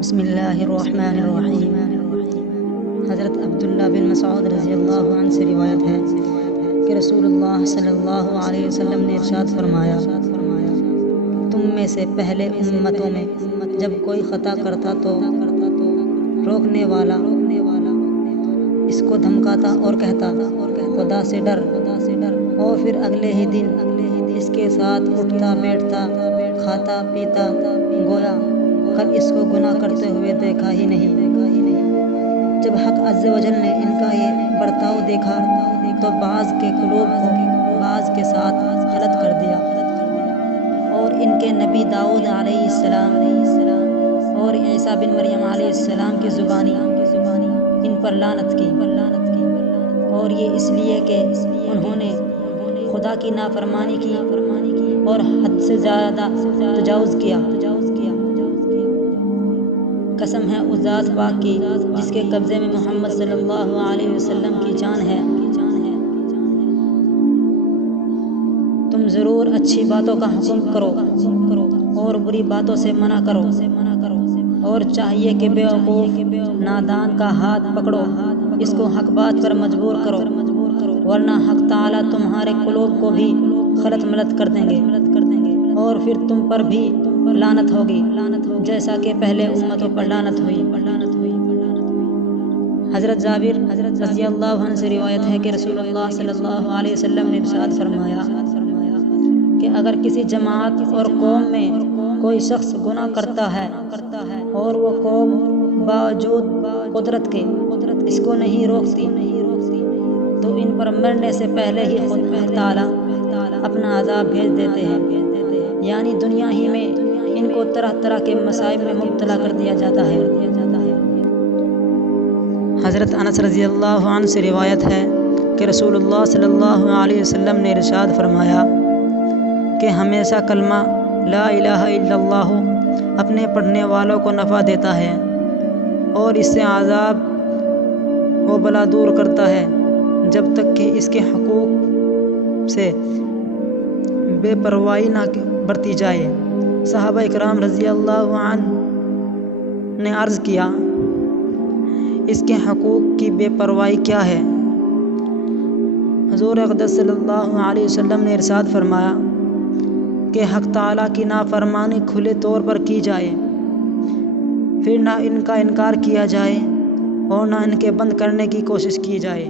بسم اللہ الرحمن الرحیم۔ حضرت عبداللہ بن مسعود رضی اللہ عنہ سے روایت ہے کہ رسول اللہ صلی اللہ علیہ وسلم نے ارشاد فرمایا، تم میں سے پہلے امتوں میں جب کوئی خطا کرتا تو روکنے والا اس کو دھمکاتا اور کہتا خدا سے ڈر، اور پھر اگلے ہی دن اس کے ساتھ اٹھتا بیٹھتا کھاتا پیتا، گویا کل اس کو گناہ کرتے ہوئے دیکھا ہی نہیں۔ جب حق عز و جل نے ان کا یہ برتاؤ دیکھا تو بعض کے قلوب کو بعض کے ساتھ غلط کر دیا، اور ان کے نبی داؤد علیہ السلام اور عیسیٰ بن مریم علیہ السلام کی زبانی ان پر لعنت کی، اور یہ اس لیے کہ انہوں نے خدا کی نافرمانی کی اور حد سے زیادہ تجاوز کیا۔ قسم ہے اس ذات پاک کی جس کے قبضے میں محمد صلی اللہ علیہ وسلم کی جان ہے، تم ضرور اچھی باتوں کا حکم کرو اور بری باتوں سے منع کرو، اور چاہیے کہ بیوقوف نادان کا ہاتھ پکڑو، اس کو حق بات پر مجبور کرو، ورنہ حق تعالیٰ تمہارے قلوب کو بھی خلط ملط کر دیں گے، اور پھر تم پر بھی لعنت ہوگی جیسا کہ پہلے امتوں پر لعنت ہوئی۔ حضرت جابر رضی اللہ عنہ سے روایت ہے کہ رسول اللہ صلی اللہ علیہ وسلم نے ارشاد فرمایا کہ اگر کسی جماعت اور قوم میں کوئی شخص گناہ کرتا ہے اور وہ قوم باوجود قدرت کے اس کو نہیں روکتی تو ان پر مرنے سے پہلے ہی خود حق تعالیٰ اپنا عذاب بھیج دیتے ہیں، یعنی دنیا ہی میں ان کو طرح طرح کے مصائب میں مبتلا کر دیا جاتا ہے۔ حضرت انس رضی اللہ عنہ سے روایت ہے کہ رسول اللہ صلی اللہ علیہ وسلم نے ارشاد فرمایا کہ ہمیشہ کلمہ لا الہ الا اللہ اپنے پڑھنے والوں کو نفع دیتا ہے، اور اس سے عذاب و بلا دور کرتا ہے جب تک کہ اس کے حقوق سے بے پرواہی نہ برتی جائے۔ صحابہ اکرام رضی اللہ عنہ نے عرض کیا، اس کے حقوق کی بے پرواہی کیا ہے؟ حضور اقدس صلی اللہ علیہ وسلم نے ارشاد فرمایا کہ حق تعالیٰ کی نافرمانی کھلے طور پر کی جائے، پھر نہ ان کا انکار کیا جائے اور نہ ان کے بند کرنے کی کوشش کی جائے۔